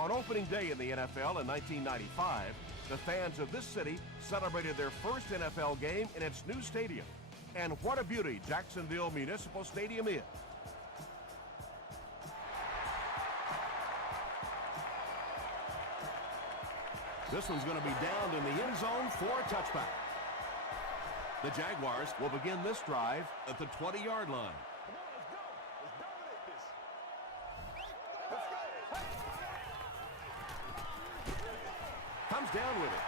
On opening day in the NFL in 1995, the fans of this city celebrated their first NFL game in its new stadium. And what a beauty Jacksonville Municipal Stadium is. This one's going to be downed in the end zone for a touchback. The Jaguars will begin this drive at the 20-yard line. Come on, let's go. Let's dominate this. Comes down with it.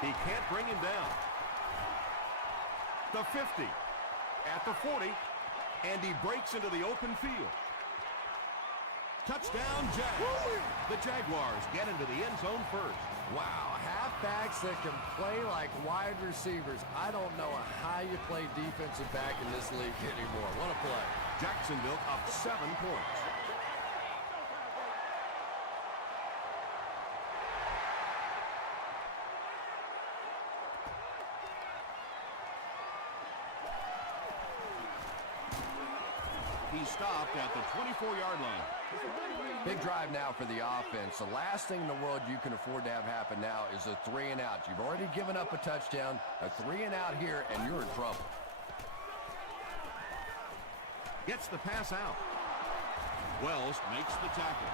He can't bring him down. The 50, at the 40, and he breaks into the open field. Touchdown, Jags. The Jaguars get into the end zone first. Wow, halfbacks that can play like wide receivers. I don't know how you play defensive back in this league anymore. What a play. Jacksonville up 7 points. He stopped at the 24-yard line. Big drive now for the offense. The last thing in the world you can afford to have happen now is a 3-and-out. You've already given up a touchdown, a 3-and-out here, and you're in trouble. Gets the pass out. Wells makes the tackle.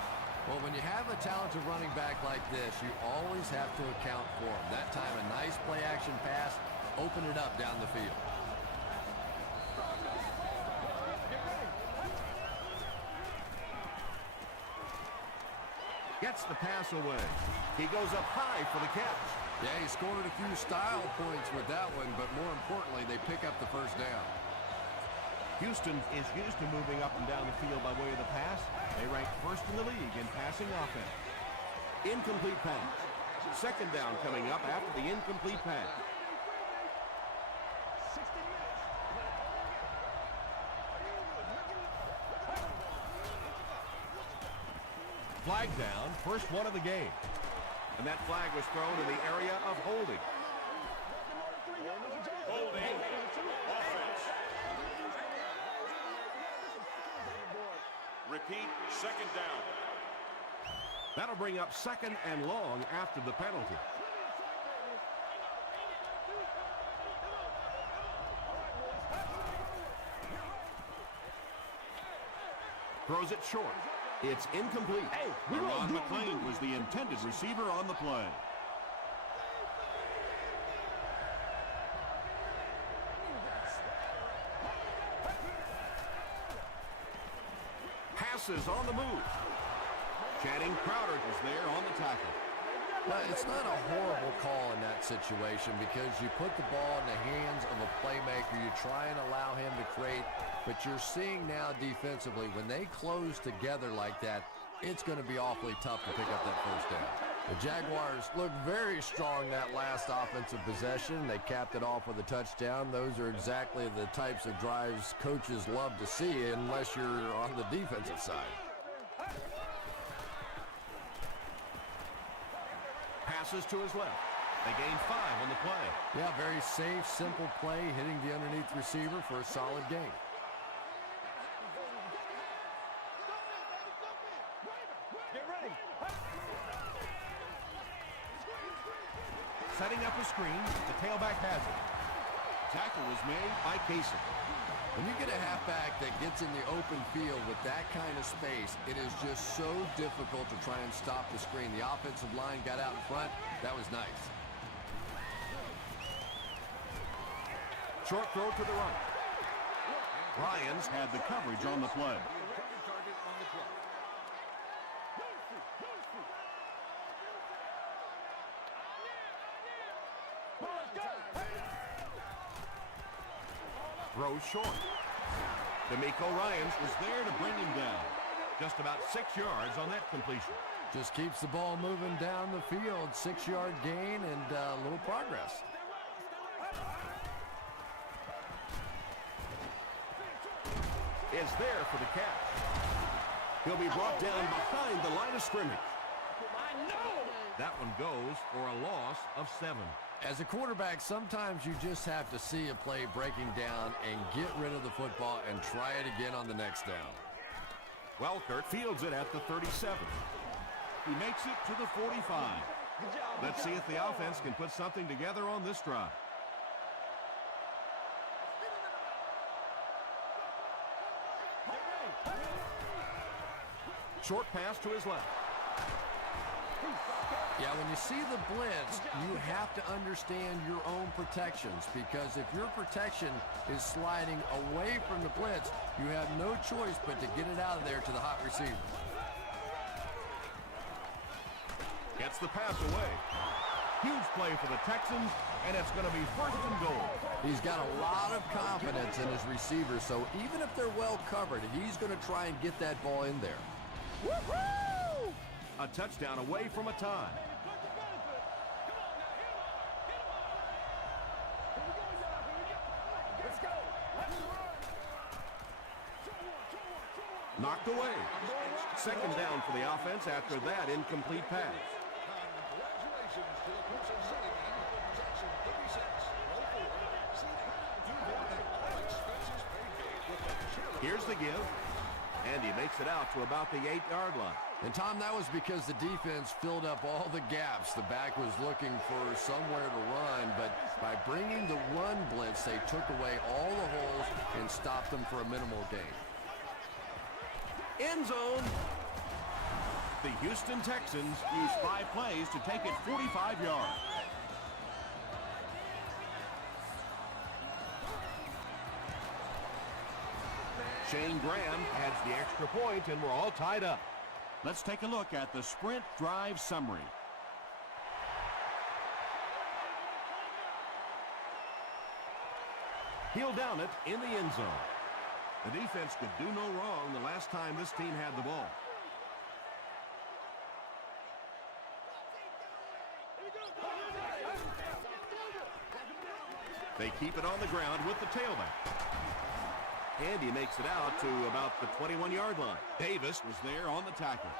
Well, when you have a talented running back like this, you always have to account for him. That time, a nice play-action pass, open it up down the field. Gets the pass away. He goes up high for the catch. Yeah, he scored a few style points with that one, but more importantly, they pick up the first down. Houston is used to moving up and down the field by way of the pass. They rank first in the league in passing offense. Incomplete pass. Second down coming up after the incomplete pass. Flag down, first one of the game. And that flag was thrown in the area of holding. Holding. Offense. Repeat, second down. That'll bring up second and long after the penalty. Throws it short. It's incomplete. Ron McClain was the intended receiver on the play. Passes on the move. Channing Crowder is there on the tackle. Well, it's not a horrible call in that situation because you put the ball in the hands of a playmaker. You try and allow him to create, but you're seeing now defensively, when they close together like that, it's going to be awfully tough to pick up that first down. The Jaguars look very strong that last offensive possession. They capped it off with a touchdown. Those are exactly the types of drives coaches love to see unless you're on the defensive side. Passes to his left. They gain 5 on the play. Yeah, very safe, simple play, hitting the underneath receiver for a solid gain. Setting up a screen, the tailback has it. Tackle was made by Casey. When you get a halfback that gets in the open field with that kind of space, it is just so difficult to try and stop the screen. The offensive line got out in front. That was nice. Short throw to the right. Ryans had the coverage on the play. Throws short. D'Amico Ryans was there to bring him down. Just about 6 yards on that completion. Just keeps the ball moving down the field. 6-yard gain and a little progress. Is there for the catch. He'll be brought down behind the line of scrimmage. That one goes for a loss of 7. As a quarterback, sometimes you just have to see a play breaking down and get rid of the football and try it again on the next down. Welkert fields it at the 37. He makes it to the 45. Let's see if the offense can put something together on this drive. Short pass to his left. Yeah, when you see the blitz, you have to understand your own protections, because if your protection is sliding away from the blitz, you have no choice but to get it out of there to the hot receiver. Gets the pass away. Huge play for the Texans, and it's going to be 1st and goal. He's got a lot of confidence in his receivers, so even if they're well covered, he's going to try and get that ball in there. Woo-hoo! A touchdown away from a tie. Knocked away. 2nd down for the offense after that incomplete pass. Congratulations to the person sitting in for Jackson 36. Expenses paid with the cheerleader. Here's the give. And he makes it out to about the 8-yard line. And, Tom, that was because the defense filled up all the gaps. The back was looking for somewhere to run, but by bringing the run blitz, they took away all the holes and stopped them for a minimal gain. End zone. The Houston Texans use 5 plays to take it 45 yards. Shane Graham adds the extra point, and we're all tied up. Let's take a look at the sprint drive summary. He'll down it in the end zone. The defense could do no wrong the last time this team had the ball. They keep it on the ground with the tailback. And he makes it out to about the 21-yard line. Davis was there on the tackle.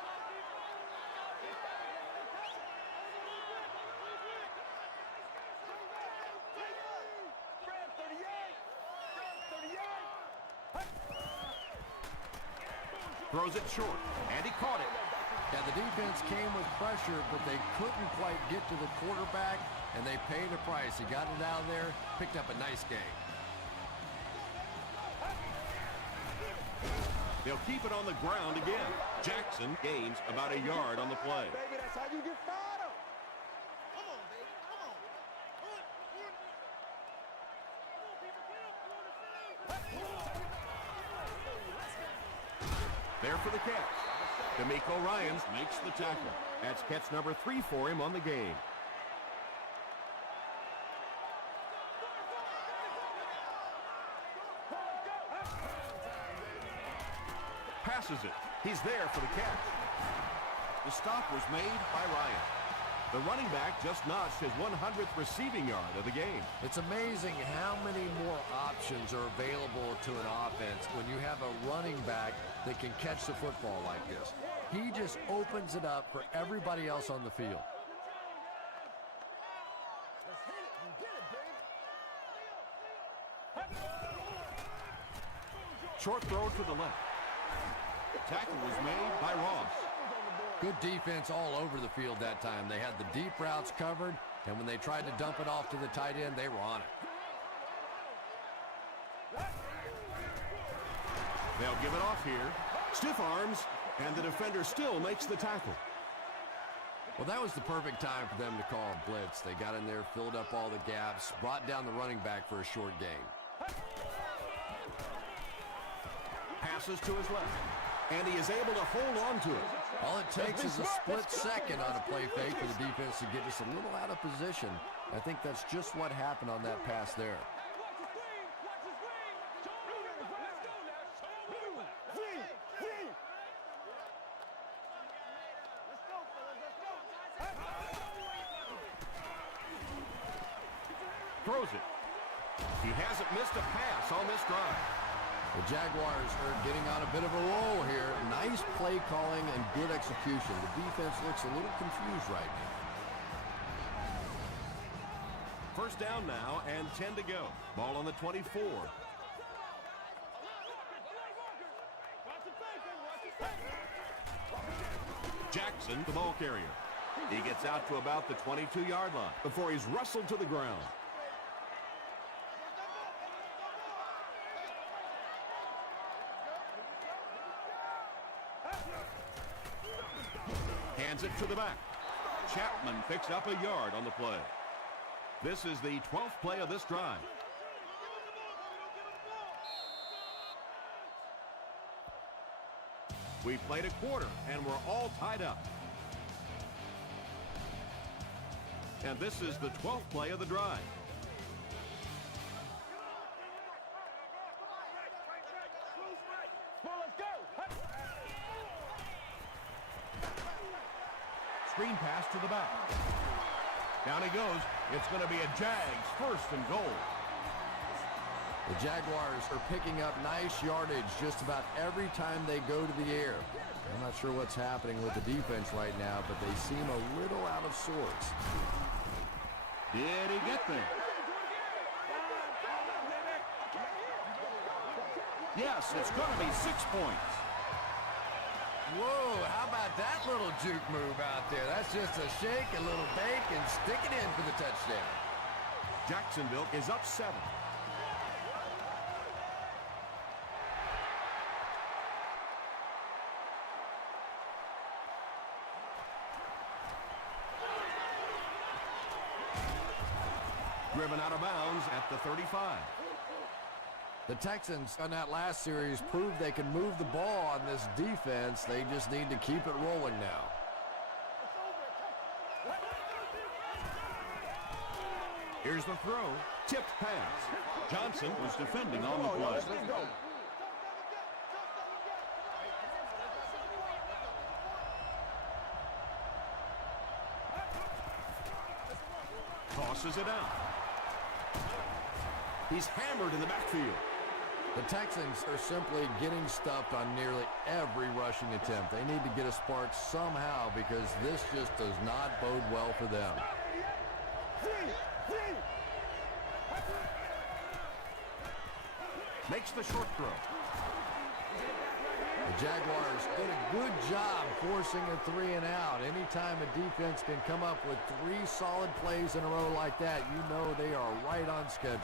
Throws it short, and he caught it. Yeah, the defense came with pressure, but they couldn't quite get to the quarterback, and they paid a price. He got it out of there, picked up a nice gain. They'll keep it on the ground again. Jackson gains about a yard on the play. Baby, that's how you get fired up. There for the catch. D'Amico Ryans makes the tackle. That's catch number 3 for him on the game. Passes it. He's there for the catch. The stop was made by Ryan. The running back just notched his 100th receiving yard of the game. It's amazing how many more options are available to an offense when you have a running back that can catch the football like this. He just opens it up for everybody else on the field. Short throw to the left. Tackle was made by Ross. Good defense all over the field that time. They had the deep routes covered, and when they tried to dump it off to the tight end, they were on it. They'll give it off here. Stiff arms, and the defender still makes the tackle. Well, that was the perfect time for them to call a blitz. They got in there, filled up all the gaps, brought down the running back for a short gain. Passes to his left, and he is able to hold on to it. All it takes is a split second on a play fake for the defense to get just a little out of position. I think that's just what happened on that pass there. Throws it. He hasn't missed a pass on this drive. The Jaguars are getting on a bit of a roll here. Nice play calling and good execution. The defense looks a little confused right now. First down now and 10 to go. Ball on the 24. Jackson, the ball carrier. He gets out to about the 22-yard line before he's wrestled to the ground. Hands it to the back. Chapman picks up a yard on the play. This is the 12th play of this drive. We played a quarter, and we're all tied up. And this is the 12th play of the drive. Screen pass to the back. Down he goes. It's going to be a Jags first and goal. The Jaguars are picking up nice yardage just about every time they go to the air. I'm not sure what's happening with the defense right now, but they seem a little out of sorts. Did he get there? Yes, it's going to be 6 points. Whoa, how about that little juke move out there? That's just a shake, a little bake, and stick it in for the touchdown. Jacksonville is up 7. Driven out of bounds at the 35. The Texans on that last series proved they can move the ball on this defense. They just need to keep it rolling now. Here's the throw. Tipped pass. Johnson was defending on the play. Tosses it out. He's hammered in the backfield. The Texans are simply getting stuffed on nearly every rushing attempt. They need to get a spark somehow because this just does not bode well for them. Makes the short throw. The Jaguars did a good job forcing a 3 and out. Anytime a defense can come up with 3 solid plays in a row like that, you know they are right on schedule.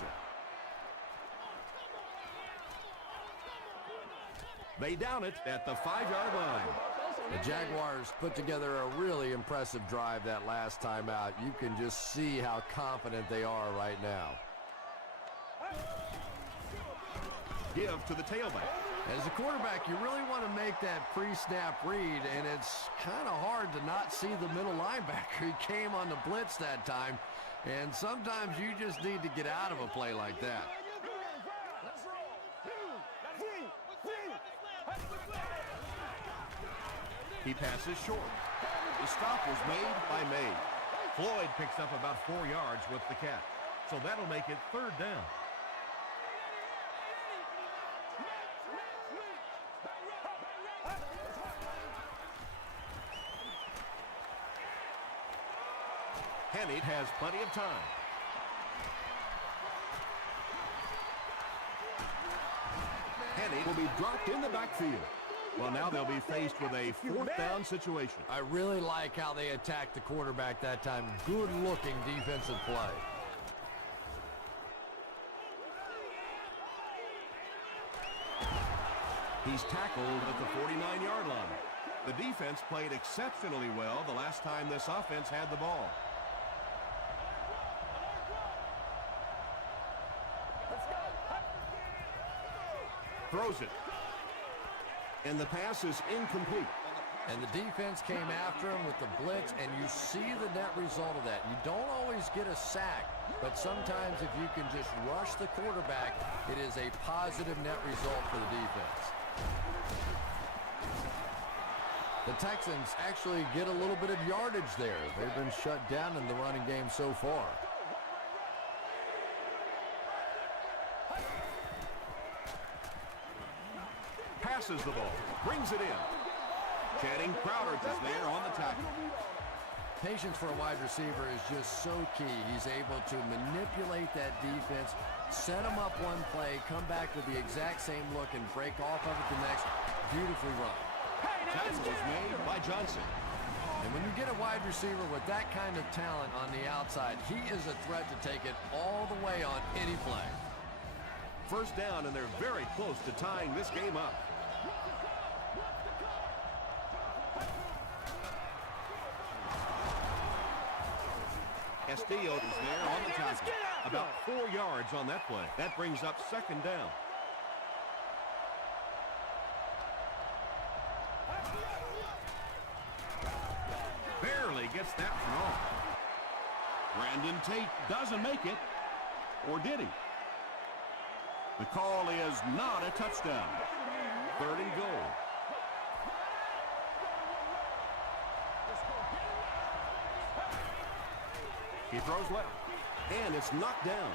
They down it at the 5-yard line. The Jaguars put together a really impressive drive that last time out. You can just see how confident they are right now. Give to the tailback. As a quarterback, you really want to make that pre-snap read, and it's kind of hard to not see the middle linebacker. He came on the blitz that time, and sometimes you just need to get out of a play like that. He passes short. The stop was made by May. Floyd picks up about 4 yards with the catch. So that'll make it 3rd down. Hennig has plenty of time. Hennig will be dropped in the backfield. Well, now they'll be faced with a 4th down situation. I really like how they attacked the quarterback that time. Good-looking defensive play. He's tackled at the 49-yard line. The defense played exceptionally well the last time this offense had the ball. Throws it. And the pass is incomplete. And the defense came after him with the blitz, and you see the net result of that. You don't always get a sack, but sometimes if you can just rush the quarterback, it is a positive net result for the defense. The Texans actually get a little bit of yardage there. They've been shut down in the running game so far. Passes the ball, brings it in. Channing Crowder is there on the tackle. Patience for a wide receiver is just so key. He's able to manipulate that defense, set them up one play, come back with the exact same look, and break off of it the next. Beautifully run. tackle was made by Johnson. And when you get a wide receiver with that kind of talent on the outside, he is a threat to take it all the way on any play. First down, and they're very close to tying this game up. Castillo is there on the tackle. About 4 yards on that play. That brings up second down. Barely gets that one off. Brandon Tate doesn't make it. Or did he? The call is not a touchdown. 3rd and goal. He throws left, and it's knocked down.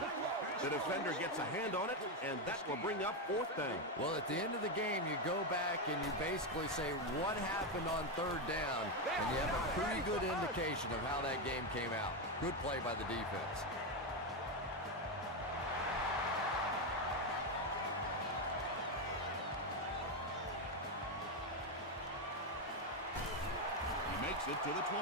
The defender gets a hand on it, and that will bring up 4th down. Well, at the end of the game, you go back and you basically say what happened on 3rd down, and you have a pretty good indication of how that game came out. Good play by the defense. He makes it to the 20.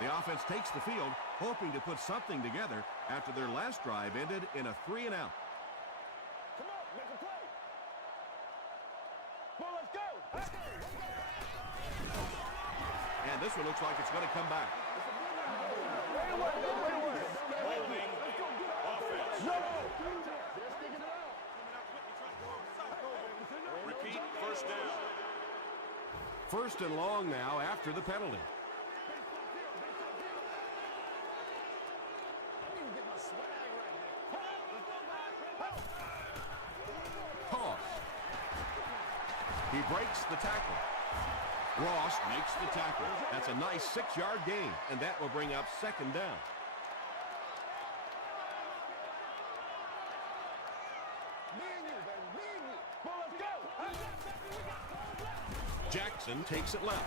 The offense takes the field, hoping to put something together after their last drive ended in a 3-and-out. Come on, make a play. Come on, let's go. And this one looks like it's going to come back. Holding offense. No. Repeat, first down. 1st and long now after the penalty. Toss. He breaks the tackle. Ross makes the tackle. That's a nice 6-yard gain, and that will bring up second down. Jackson takes it left.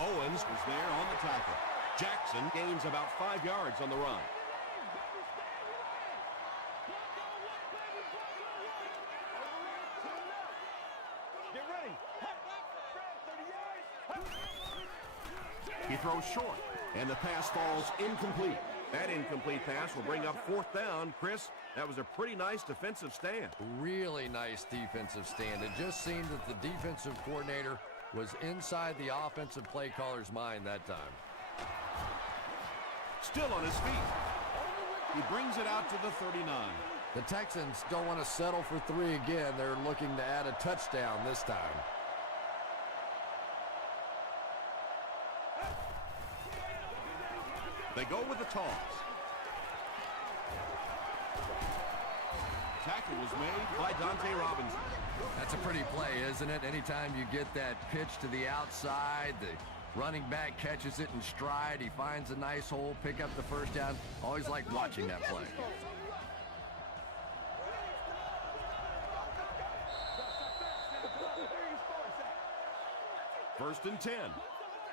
Owens was there on the tackle. Jackson gains about 5 yards on the run. Get ready. He throws short, and the pass falls incomplete. That incomplete pass will bring up 4th down. Chris, that was a pretty nice defensive stand. Really nice defensive stand. It just seemed that the defensive coordinator was inside the offensive play caller's mind that time. Still on his feet. He brings it out to the 39. The Texans don't want to settle for 3 again. They're looking to add a touchdown this time. They go with the toss. Tackle was made by Dante Robinson. That's a pretty play, isn't it? Anytime you get that pitch to the outside, the running back catches it in stride. He finds a nice hole, pick up the first down. Always like watching that play. First and 10.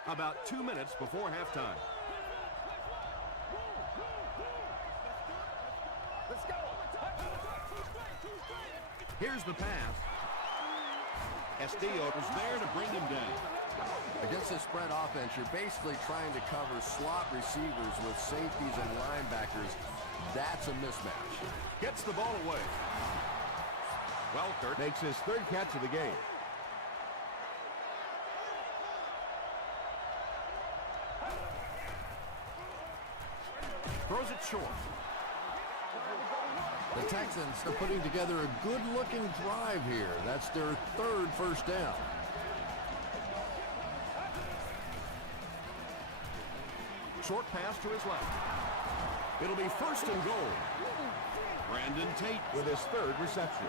About 2 minutes before halftime. Here's the pass. Castillo was there to bring him down. Against a spread offense, you're basically trying to cover slot receivers with safeties and linebackers. That's a mismatch. Gets the ball away. Welker makes his 3rd catch of the game. Throws it short. The Texans are putting together a good-looking drive here. That's their 3rd first down. Short pass to his left. It'll be 1st and goal. Brandon Tate with his 3rd reception.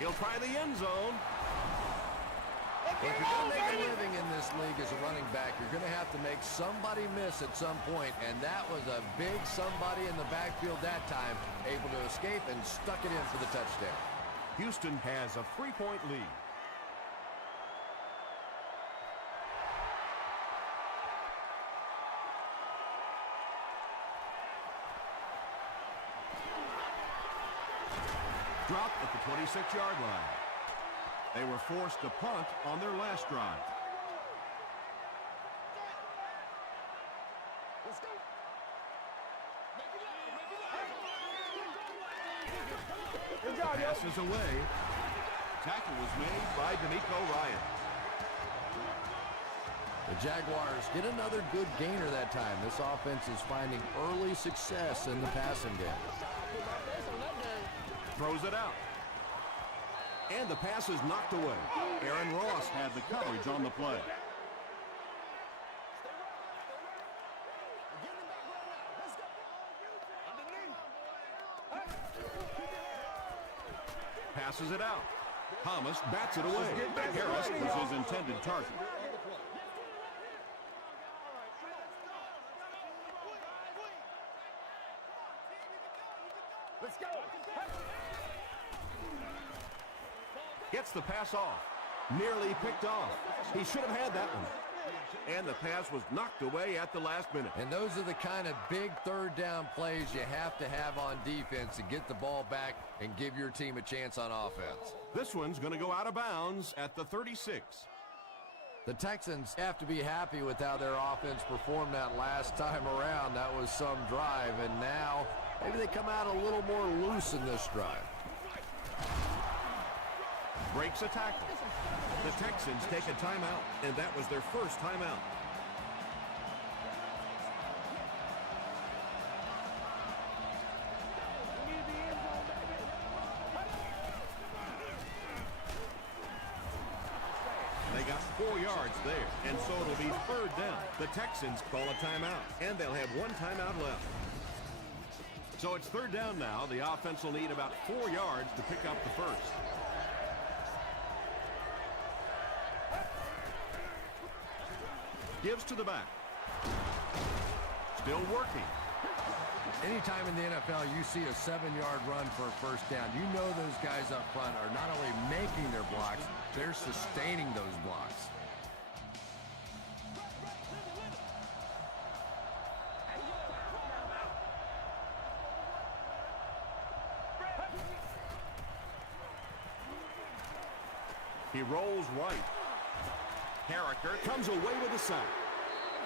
He'll try the end zone. Well, if you're going to make a living in this league as a running back, you're going to have to make somebody miss at some point, and that was a big somebody in the backfield that time, able to escape and stuck it in for the touchdown. Houston has a 3-point lead. Dropped at the 26-yard line. They were forced to punt on their last drive. Let's go. Good job, yo. Pass is away. Tackle was made by D'Amico Ryan. The Jaguars get another good gainer that time. This offense is finding early success in the passing game. Throws it out. And the pass is knocked away. Aaron Ross had the coverage on the play. Passes it out. Thomas bats it away. Harris was his intended target. Let's go. Gets the pass off. Nearly picked off. He should have had that one. And the pass was knocked away at the last minute. And those are the kind of big third down plays you have to have on defense to get the ball back and give your team a chance on offense. This one's going to go out of bounds at the 36. The Texans have to be happy with how their offense performed that last time around. That was some drive, and now maybe they come out a little more loose in this drive. Breaks a tackle. The Texans take a timeout, and that was their first timeout. They got 4 yards there, and so it'll be third down. The Texans call a timeout, and they'll have one timeout left. So it's third down now. The offense will need about 4 yards to pick up the first. Gives to the back. Still working. Anytime in the NFL you see a 7-yard run for a first down, you know those guys up front are not only making their blocks, they're sustaining those blocks. He rolls right. Carricker comes away with a sack.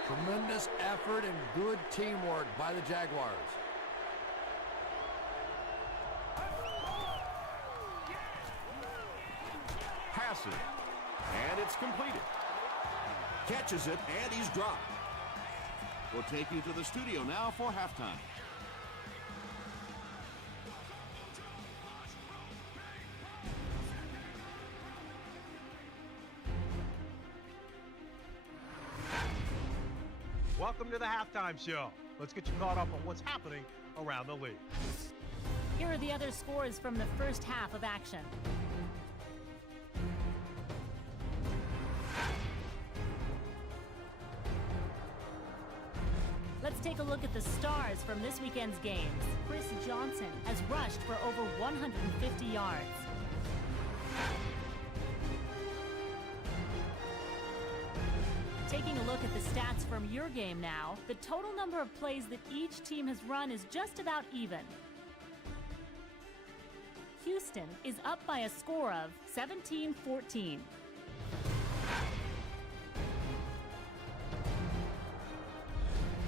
Tremendous effort and good teamwork by the Jaguars. Passes. And it's completed. Catches it, and he's dropped. We'll take you to the studio now for halftime. Welcome to the halftime show. Let's get you caught up on what's happening around the league. Here are the other scores from the first half of action. Let's take a look at the stars from this weekend's games. Chris Johnson has rushed for over 150 yards. Taking a look at the stats from your game now, the total number of plays that each team has run is just about even. Houston is up by a score of 17-14.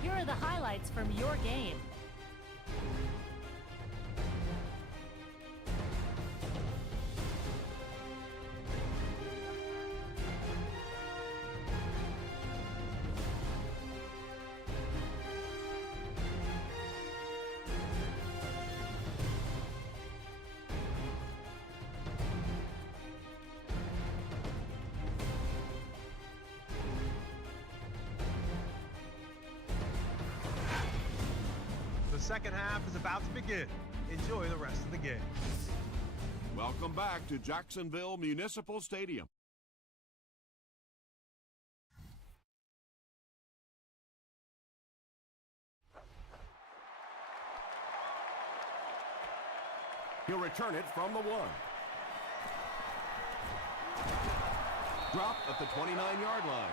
Here are the highlights from your game. The second half is about to begin. Enjoy the rest of the game. Welcome back to Jacksonville Municipal Stadium. He'll return it from the 1. Drop at the 29-yard line.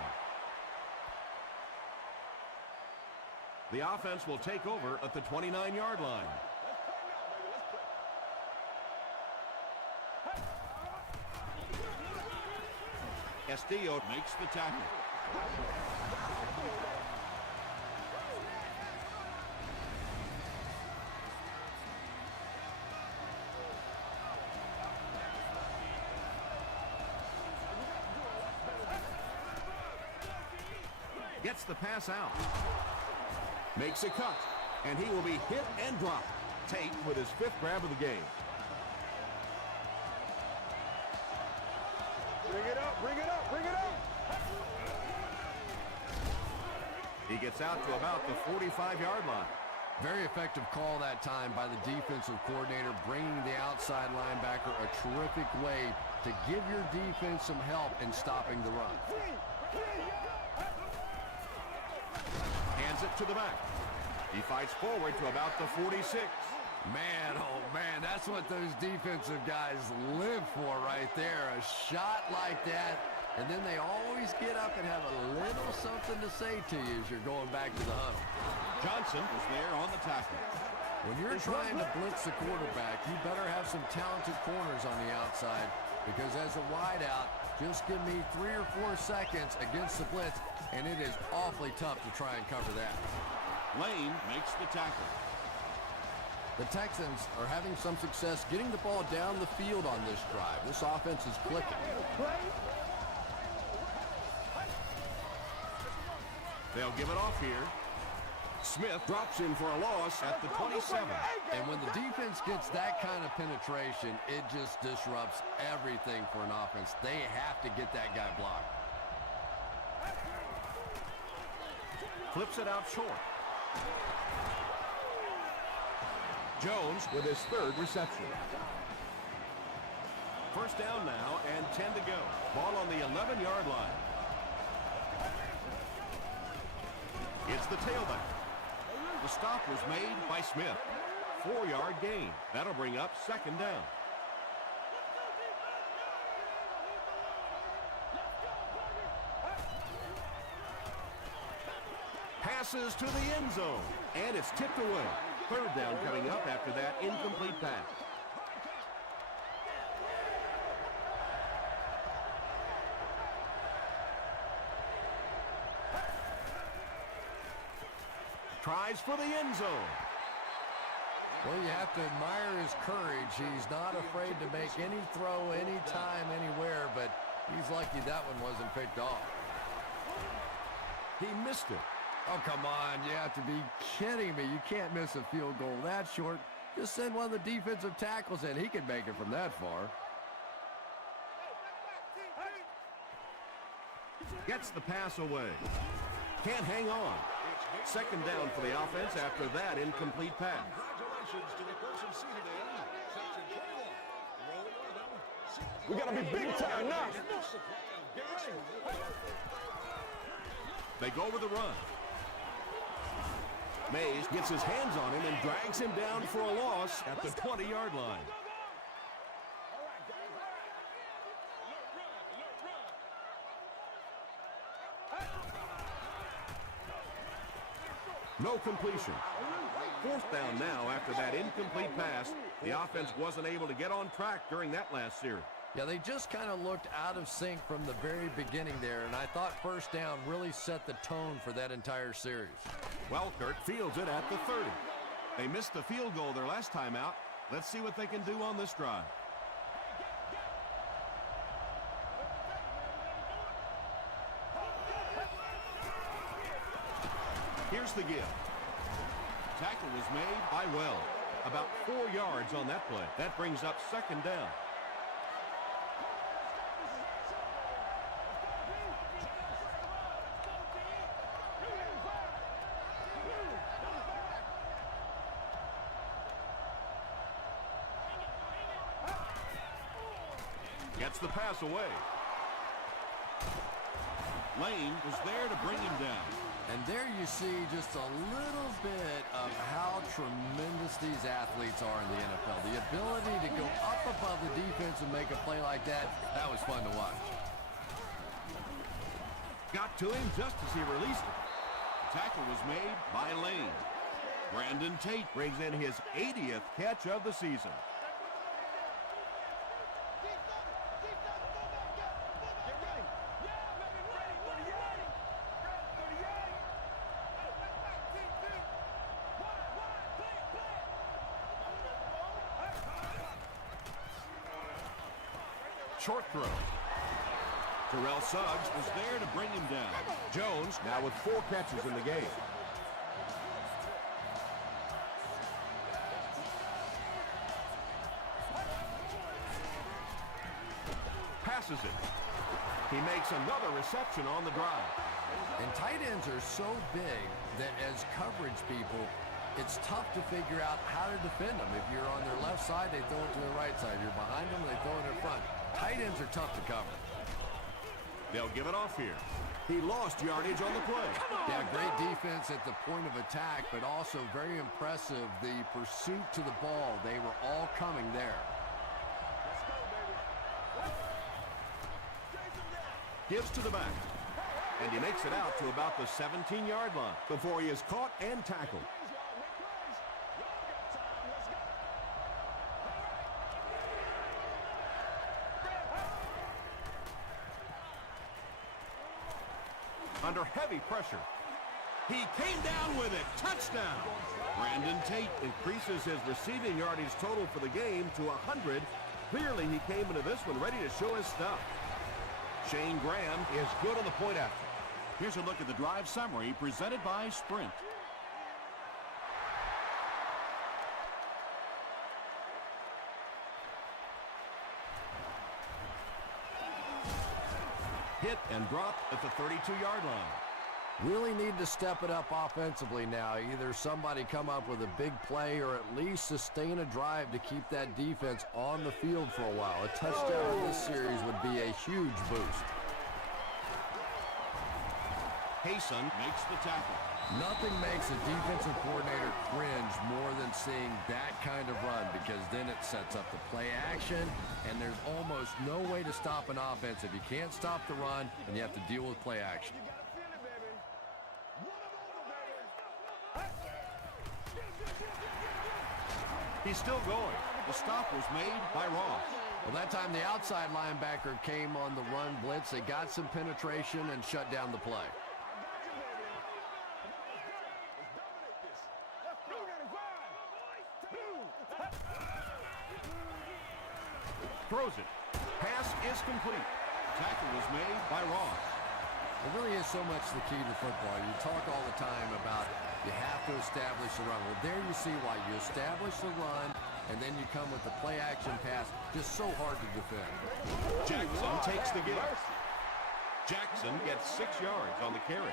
The offense will take over at the 29-yard line. Castillo makes the tackle. Gets the pass out. Makes a cut. And he will be hit and dropped. Tate with his 5th grab of the game. Bring it up, bring it up, bring it up. He gets out to about the 45-yard line. Very effective call that time by the defensive coordinator, bringing the outside linebacker a terrific way to give your defense some help in stopping the run. Hands it to the back. He fights forward to about the 46. Man, oh man, that's what those defensive guys live for right there. A shot like that, and then they always get up and have a little something to say to you as you're going back to the huddle. Johnson is there on the tackle. When you're trying to blitz the quarterback, you better have some talented corners on the outside, because as a wideout, just give me 3 or 4 seconds against the blitz, and it is awfully tough to try and cover that. Lane makes the tackle. The Texans are having some success getting the ball down the field on this drive. This offense is clicking. They'll give it off here. Smith drops in for a loss at the 27. And when the defense gets that kind of penetration, it just disrupts everything for an offense. They have to get that guy blocked. Flips it out short. Jones with his 3rd reception. First down now and 10 to go. Ball on the 11-yard line. It's the tailback. The stop was made by Smith. 4-yard gain. That'll bring up 2nd down. Passes to the end zone, and it's tipped away. 3rd down coming up after that incomplete pass. Tries for the end zone. Well, you have to admire his courage. He's not afraid to make any throw, anytime, anywhere, but he's lucky that one wasn't picked off. He missed it. Oh, come on. You have to be kidding me. You can't miss a field goal that short. Just send one of the defensive tackles in. He can make it from that far. Gets the pass away. Can't hang on. 2nd down for the offense after that incomplete pass. Congratulations to the person seated in section 21. We gotta be big time now. They go with the run. Mays gets his hands on him and drags him down for a loss at the 20-yard line. No completion. 4th down now after that incomplete pass. The offense wasn't able to get on track during that last series. Yeah, they just kind of looked out of sync from the very beginning there, and I thought 1st down really set the tone for that entire series. Welkert fields it at the 30. They missed the field goal their last time out. Let's see what they can do on this drive. Here's the give. Tackle was made by Well. About 4 yards on that play. That brings up 2nd down. Gets the pass away. Lane was there to bring him down. And there you see just a little bit of how tremendous these athletes are in the NFL. The ability to go up above the defense and make a play like that, that was fun to watch. Got to him just as he released it. Tackle was made by Lane. Brandon Tate brings in his 80th catch of the season. Short throw. Terrell Suggs was there to bring him down. Jones now with 4 catches in the game. Passes it. He makes another reception on the drive. And tight ends are so big that as coverage people, it's tough to figure out how to defend them. If you're on their left side, they throw it to the right side. If you're behind them, they throw it in front. Tight ends are tough to cover. They'll give it off here. He lost yardage on the play. Yeah, great defense at the point of attack, but also very impressive the pursuit to the ball. They were all coming there. Gives to the back. And he makes it out to about the 17-yard line before he is caught and tackled. Under heavy pressure. He came down with it. Touchdown. Brandon Tate increases his receiving yardage total for the game to 100. Clearly, he came into this one ready to show his stuff. Shane Graham is good on the point after. Here's a look at the drive summary presented by Sprint. Hit and drop at the 32-yard line. Really need to step it up offensively now. Either somebody come up with a big play or at least sustain a drive to keep that defense on the field for a while. A touchdown in this series would be a huge boost. Hayson makes the tackle. Nothing makes a defensive coordinator cringe more than seeing that kind of run, because then it sets up the play action, and there's almost no way to stop an offense if you can't stop the run and you have to deal with play action. He's still going. The stop was made by Ross. Well, that time the outside linebacker came on the run blitz. They got some penetration and shut down the play. Throws it. Pass is complete. Tackle was made by Ross. It really is so much the key to football. You talk all the time about you have to establish the run. Well, there you see why. You establish the run, and then you come with the play-action pass. Just so hard to defend. Jackson takes the give. Jackson gets 6 yards on the carry.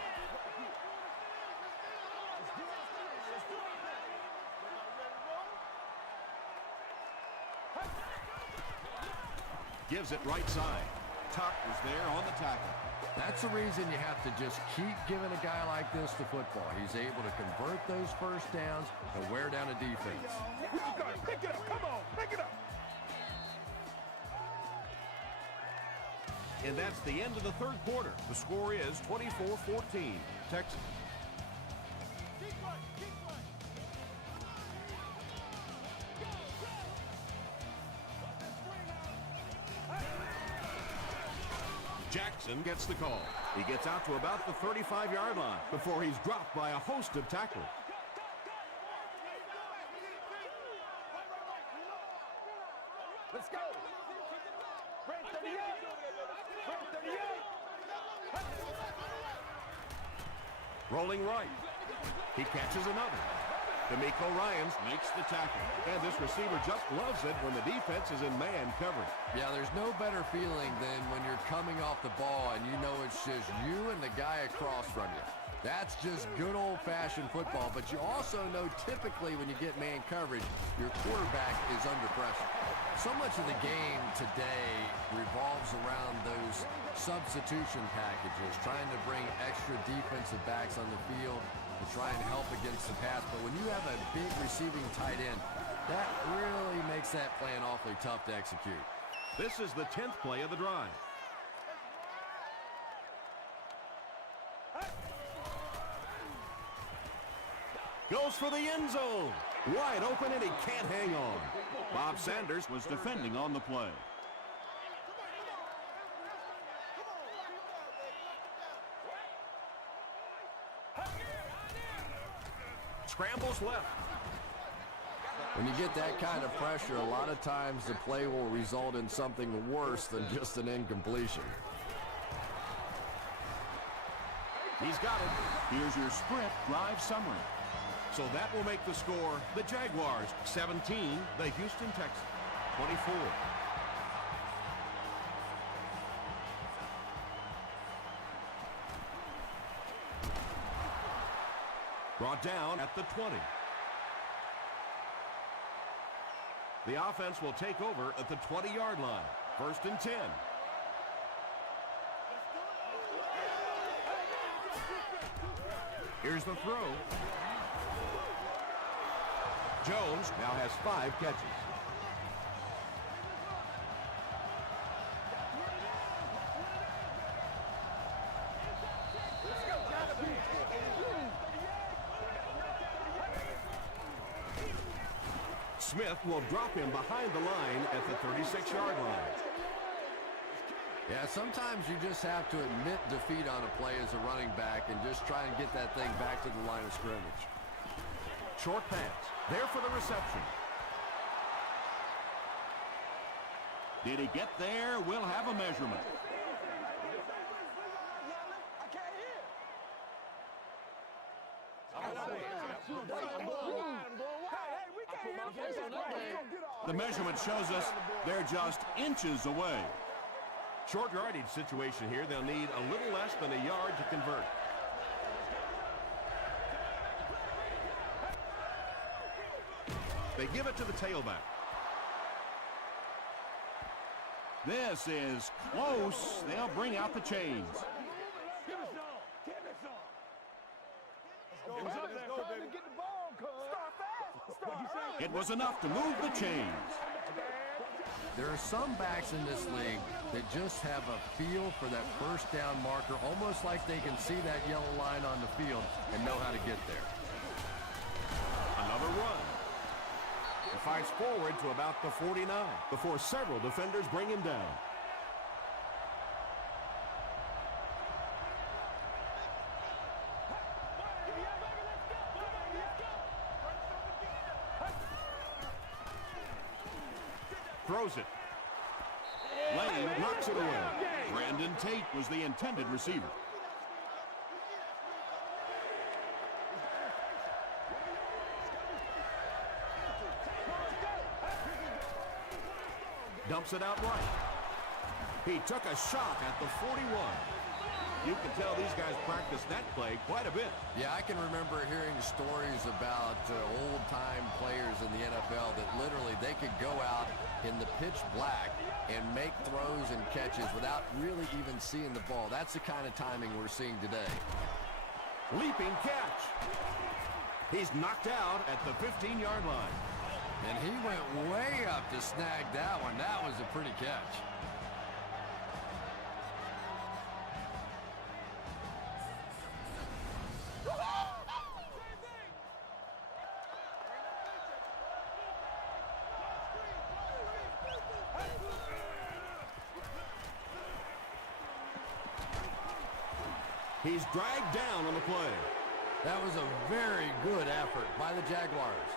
Gives it right side. Tuck was there on the tackle. That's the reason you have to just keep giving a guy like this the football. He's able to convert those first downs and wear down a defense. Pick it up. Come on. Pick it up. And that's the end of the third quarter. The score is 24-14, Texans. Jackson gets the call. He gets out to about the 35-yard line before he's dropped by a host of tacklers. Let's go. Brand 38. Brand 38. Rolling right. He catches another. D'Amico Ryans makes the tackle. And this receiver just loves it when the defense is in man coverage. Yeah, there's no better feeling than when you're coming off the ball and you know it's just you and the guy across from you. That's just good old-fashioned football. But you also know typically when you get man coverage, your quarterback is under pressure. So much of the game today revolves around those substitution packages, trying to bring extra defensive backs on the field to try and help against the pass. But when you have a big receiving tight end, that really makes that plan awfully tough to execute. This is the 10th play of the drive. Goes for the end zone. Wide open, and he can't hang on. Bob Sanders was defending on the play. Scrambles left. When you get that kind of pressure, a lot of times the play will result in something worse than just an incompletion. He's got it. Here's your sprint drive summary. So that will make the score the Jaguars 17, the Houston Texans 24. Brought down at the 20. The offense will take over at the 20-yard line. 1st and 10. Here's the throw. Jones now has 5 catches. Smith will drop him behind the line at the 36-yard line. Yeah, sometimes you just have to admit defeat on a play as a running back and just try and get that thing back to the line of scrimmage. Short pass. There for the reception. Did he get there? We'll have a measurement. The measurement shows us they're just inches away. Short yardage situation here. They'll need a little less than a yard to convert. They give it to the tailback. This is close. They'll bring out the chains. It was enough to move the chains. There are some backs in this league that just have a feel for that first down marker, almost like they can see that yellow line on the field and know how to get there. Another run. He fights forward to about the 49 before several defenders bring him down. Throws it. Lane knocks it away. Brandon Tate was the intended receiver. Dumps it out right. He took a shot at the 41. You can tell these guys practice that play quite a bit. Yeah, I can remember hearing stories about old-time players in the NFL that literally they could go out in the pitch black and make throws and catches without really even seeing the ball. That's the kind of timing we're seeing today. Leaping catch. He's knocked out at the 15-yard line. And he went way up to snag that one. That was a pretty catch. He's dragged down on the play. That was a very good effort by the Jaguars.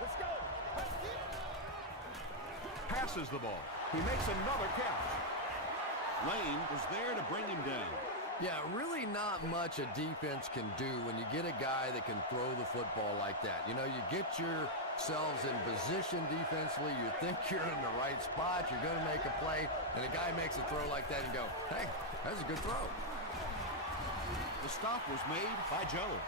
Let's go. Passes the ball. He makes another catch. Lane was there to bring him down. Yeah, really not much a defense can do when you get a guy that can throw the football like that. You know, you get yourselves in position defensively, you think you're in the right spot, you're going to make a play, and a guy makes a throw like that and go, hey, that's a good throw. The stop was made by Jones.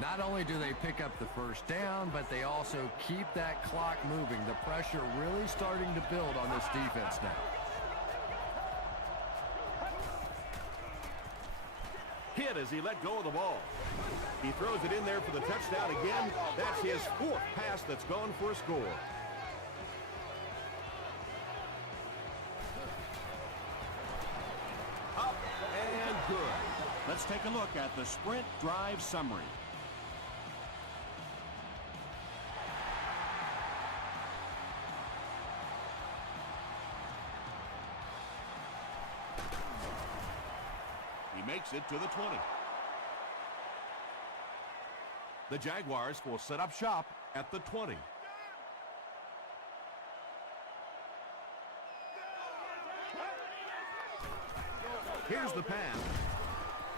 Not only do they pick up the first down, but they also keep that clock moving. The pressure really starting to build on this defense now. Hit as he let go of the ball. He throws it in there for the touchdown again. That's his 4th pass that's gone for a score. Up and good. Let's take a look at the sprint drive summary. He makes it to the 20. The Jaguars will set up shop at the 20. Here's the pass.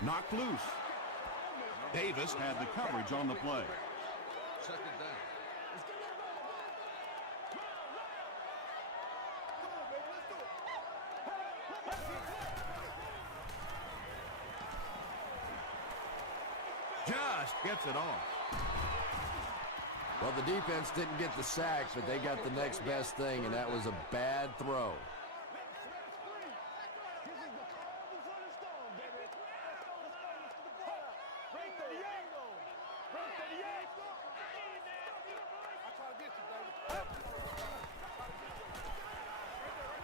Knocked loose. Davis had the coverage on the play. Second down. Just gets it off. Well, the defense didn't get the sack, but they got the next best thing, and that was a bad throw.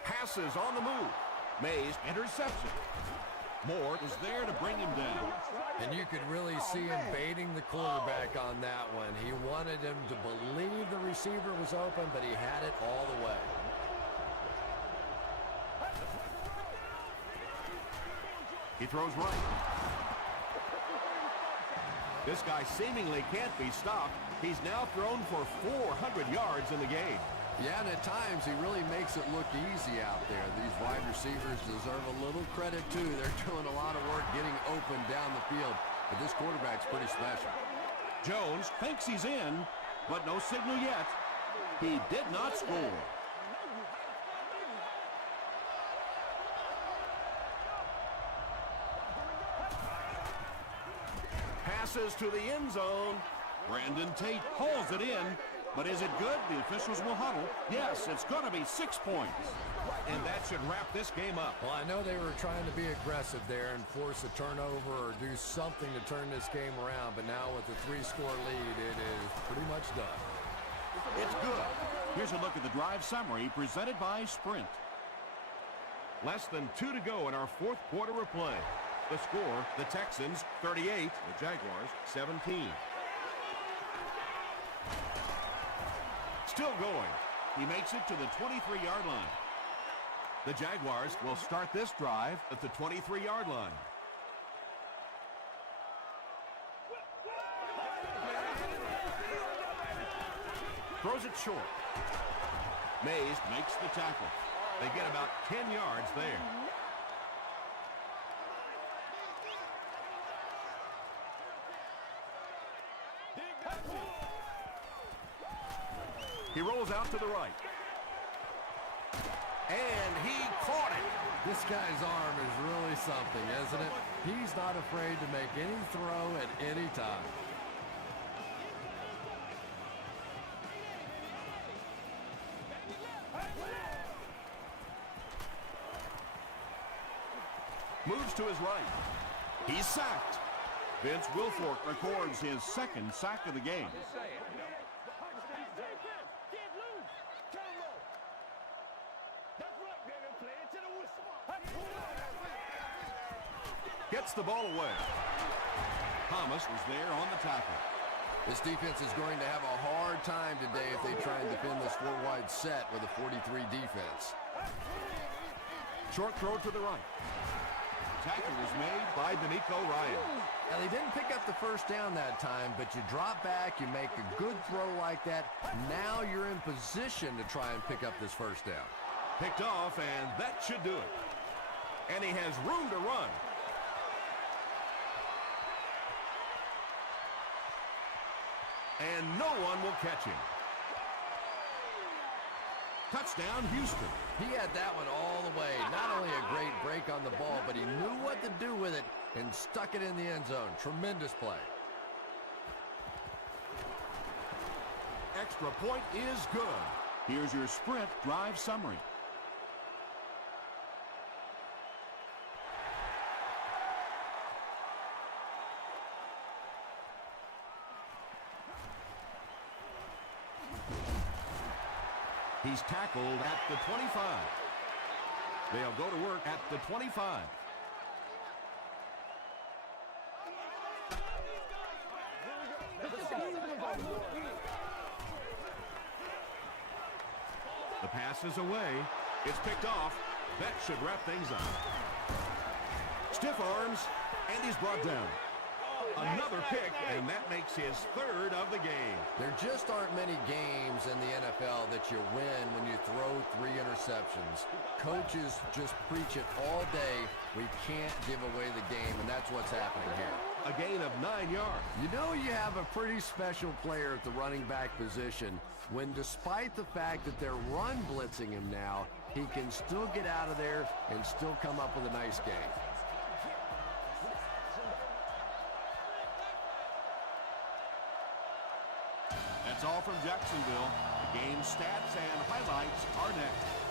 Passes on the move. Mays interception. Moore is there to bring him down. And you could really see him baiting the quarterback on that one. He wanted him to believe the receiver was open, but he had it all the way. He throws right. This guy seemingly can't be stopped. He's now thrown for 400 yards in the game. Yeah, and at times he really makes it look easy out there. These wide receivers deserve a little credit, too. They're doing a lot of work getting open down the field. But this quarterback's pretty special. Jones thinks he's in, but no signal yet. He did not score. Passes to the end zone. Brandon Tate hauls it in. But is it good? The officials will huddle. Yes, it's going to be 6 points. And that should wrap this game up. Well, I know they were trying to be aggressive there and force a turnover or do something to turn this game around. But now with the 3-score lead, it is pretty much done. It's good. Here's a look at the drive summary presented by Sprint. Less than 2 to go in our fourth quarter of play. The score, the Texans 38, the Jaguars 17. Still going. He makes it to the 23-yard line. The Jaguars will start this drive at the 23-yard line. Throws it short. Mays makes the tackle. They get about 10 yards there. He rolls out to the right. And he caught it. This guy's arm is really something, isn't it? He's not afraid to make any throw at any time. Moves to his right. He's sacked. Vince Wilfork records his second sack of the game. Gets the ball away. Thomas was there on the tackle. This defense is going to have a hard time today if they try and defend this four-wide set with a 43 defense. Short throw to the right. Tackle is made by D'Amico Ryan. Now, they didn't pick up the first down that time, but you drop back, you make a good throw like that. Now you're in position to try and pick up this first down. Picked off, and that should do it. And he has room to run. And no one will catch him. Touchdown, Houston. He had that one all the way. Not only a great break on the ball, but he knew what to do with it and stuck it in the end zone. Tremendous play. Extra point is good. Here's your Sprint drive summary. He's tackled at the 25. They'll go to work at the 25. The pass is away. It's picked off. That should wrap things up. Stiff arms, and he's brought down. Another pick, and that makes his third of the game. There just aren't many games in the NFL that you win when you throw 3 interceptions. Coaches just preach it all day. We can't give away the game, and that's what's happening here. A gain of 9 yards. You know you have a pretty special player at the running back position when, despite the fact that they're run blitzing him now, he can still get out of there and still come up with a nice game. That's all from Jacksonville. The game stats and highlights are next.